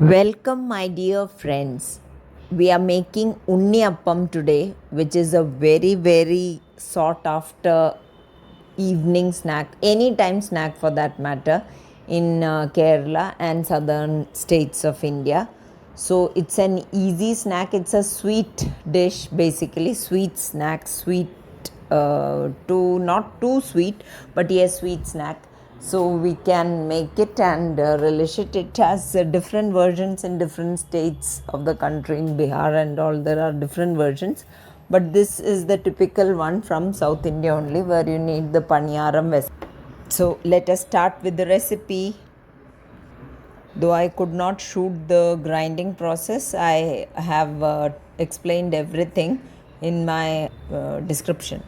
Welcome, my dear friends. We are making Unni Appam today, which is a very sought after evening snack, anytime snack for that matter, in Kerala and southern states of India. So it's an easy snack. It's a sweet dish, basically sweet snack, sweet to not too sweet, but yes, sweet snack. So we can make it and relish it. It has different versions in different states of the country. In Bihar and all, there are different versions, but this is the typical one from South India only, where you need the paniyaram vessel. So let us start with the recipe. Though I could not shoot the grinding process, I have explained everything in my description.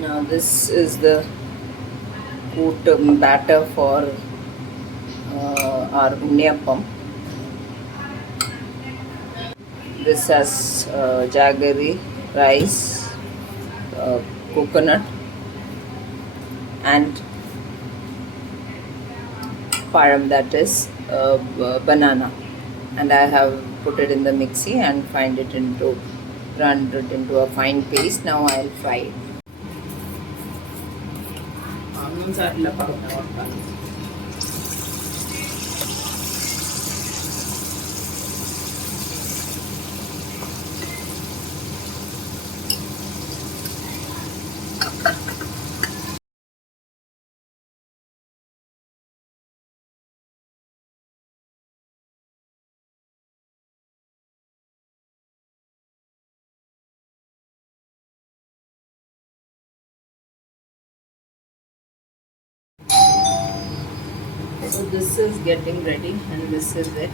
Now this is the cooked batter for our unniappam. This has jaggery, rice, coconut, and param, that is banana. And I have put it in the mixie and ground it into a fine paste. Now I'll fry it. So this is getting ready and this is it.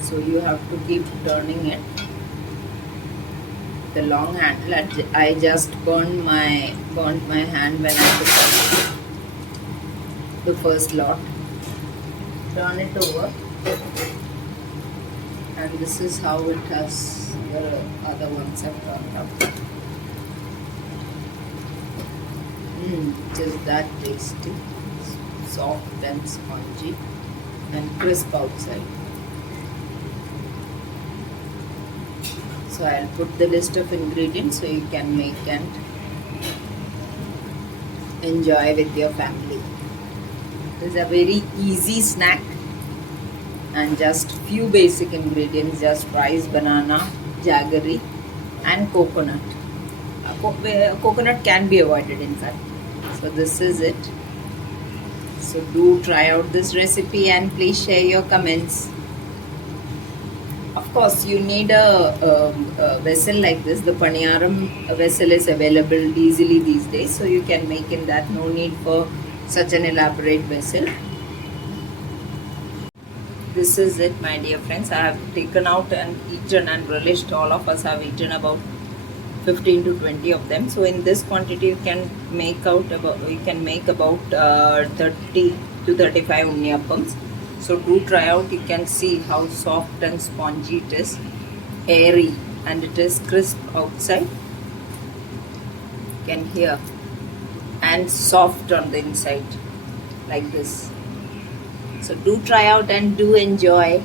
So you have to keep turning it. The long handle, I just burnt my hand when I took out the first lot. Turn it over, and this is how it has. The other ones have turned out. It is that tasty, soft and spongy, and crisp outside. So I'll put the list of ingredients so you can make and enjoy with your family. This is a very easy snack and just few basic ingredients, just rice, banana, jaggery and coconut. Coconut can be avoided in fact. So this is it. So do try out this recipe and please share your comments. Of course, you need a vessel like this. The paniyaram vessel is available easily these days, so you can make in that. No need for such an elaborate vessel. This is it, my dear friends. I have taken out and eaten and relished. All of us have eaten about 15 to 20 of them. So in this quantity, you can make about 30 to 35 unniappams. So do try out. You can see how soft and spongy it is, airy, and it is crisp outside. You can hear, and soft on the inside, like this. So do try out and do enjoy.